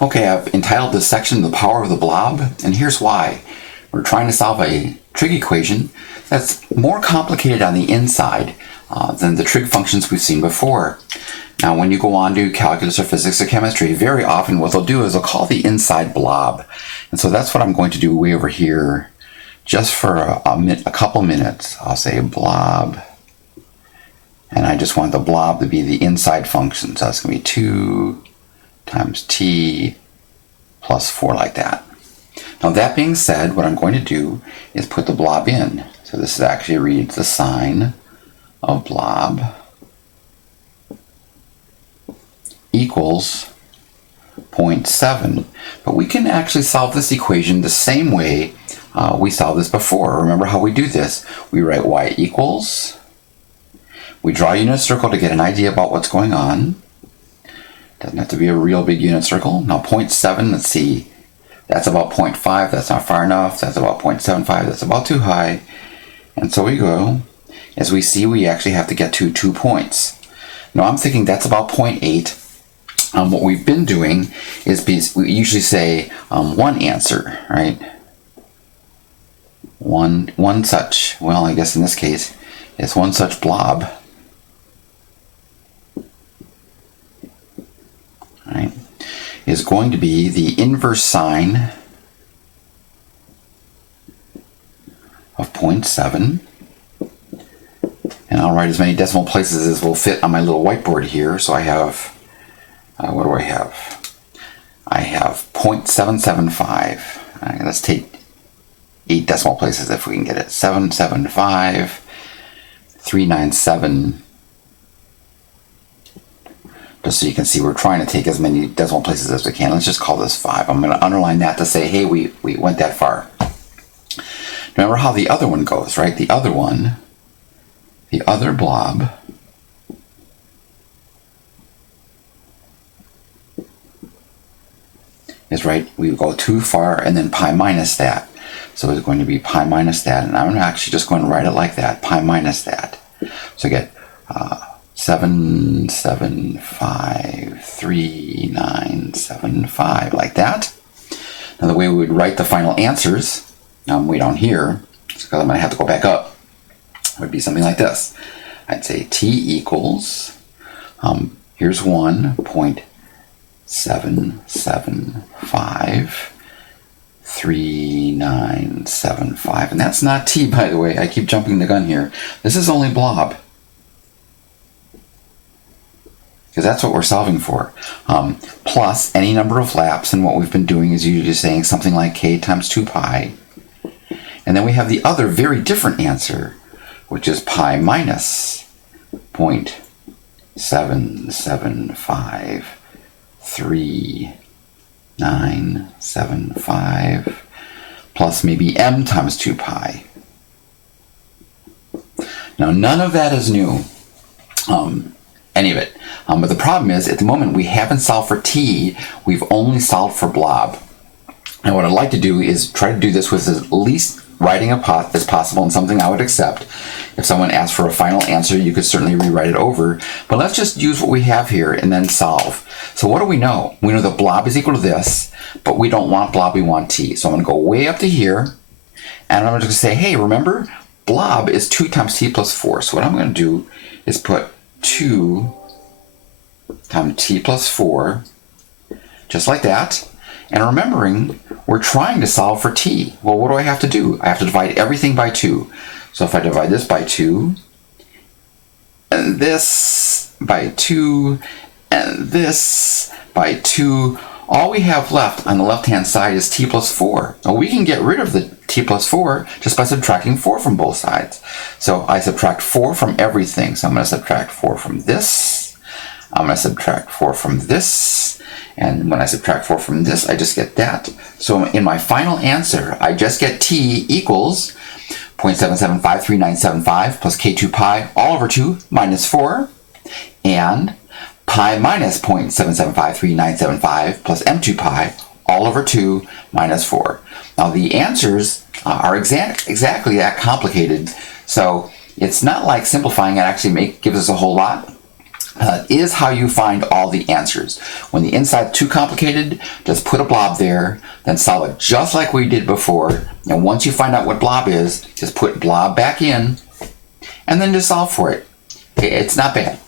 Okay, I've entitled this section The Power of the Blob, and here's why. We're trying to solve a trig equation that's more complicated on the inside than the trig functions we've seen before. Now, when you go on to calculus or physics or chemistry, very often what they'll do is they'll call the inside blob. And so that's what I'm going to do way over here just for a couple minutes. I'll say blob, and I just want the blob to be the inside function. So that's going to be 2 times t plus 4 like that. Now that being said, what I'm going to do is put the blob in. So this actually reads the sine of blob equals 0.7. But we can actually solve this equation the same way we solved this before. Remember how we do this? We write y equals, we draw a unit circle to get an idea about what's going on. Doesn't have to be a real big unit circle. Now 0.7, let's see, that's about 0.5, that's not far enough, that's about 0.75, that's about too high. And so we go, as we see, we actually have to get to 2 points. Now I'm thinking that's about 0.8. What we've been doing is we usually say one answer, right? One such, well, I guess in this case, it's one such blob. Right, is going to be the inverse sine of 0.7. And I'll write as many decimal places as will fit on my little whiteboard here. So I have, what do I have? I have 0.775. Right, let's take 8 decimal places if we can get it. 775, 397. Just so you can see, we're trying to take as many decimal places as we can. Let's just call this 5. I'm going to underline that to say, hey, we went that far. Remember how the other one goes, right? The other one, the other blob, is right, we go too far and then pi minus that. So it's going to be pi minus that, and I'm actually just going to write it like that, pi minus that. So I get 775, 3975, like that. Now the way we would write the final answers, way down here, because I'm going to have to go back up, would be something like this. I'd say t equals, here's 1.775, 3975, and that's not t, by the way. I keep jumping the gun here. This is only blob, because that's what we're solving for. Plus any number of laps, and what we've been doing is usually saying something like k times 2 pi. And then we have the other very different answer, which is pi minus 0.775, 3975, plus maybe m times 2 pi. Now none of that is new, any of it. But the problem is, at the moment, we haven't solved for t, we've only solved for blob. And what I'd like to do is try to do this with as least writing as possible, and something I would accept. If someone asked for a final answer, you could certainly rewrite it over. But let's just use what we have here and then solve. So what do we know? We know that blob is equal to this, but we don't want blob, we want t. So I'm going to go way up to here, and I'm just going to say, hey, remember, blob is 2 times t plus 4. So what I'm going to do is put 2 times t plus 4, just like that. And remembering, we're trying to solve for t. Well, what do I have to do? I have to divide everything by 2. So if I divide this by 2, and this by 2, and this by 2, all we have left on the left-hand side is t plus 4. Now we can get rid of the t plus 4 just by subtracting 4 from both sides. So I subtract 4 from everything. So I'm going to subtract 4 from this. I'm going to subtract 4 from this. And when I subtract 4 from this, I just get that. So in my final answer, I just get t equals 0.7753975 plus k2 pi all over 2 minus 4, and pi minus 0.7753975 plus m2 pi all over 2 minus 4. Now the answers are exactly that complicated, so it's not like simplifying it actually gives us a whole lot. Is how you find all the answers. When the inside's too complicated, just put a blob there, then solve it just like we did before. And once you find out what blob is, just put blob back in, and then just solve for it. Okay, it's not bad.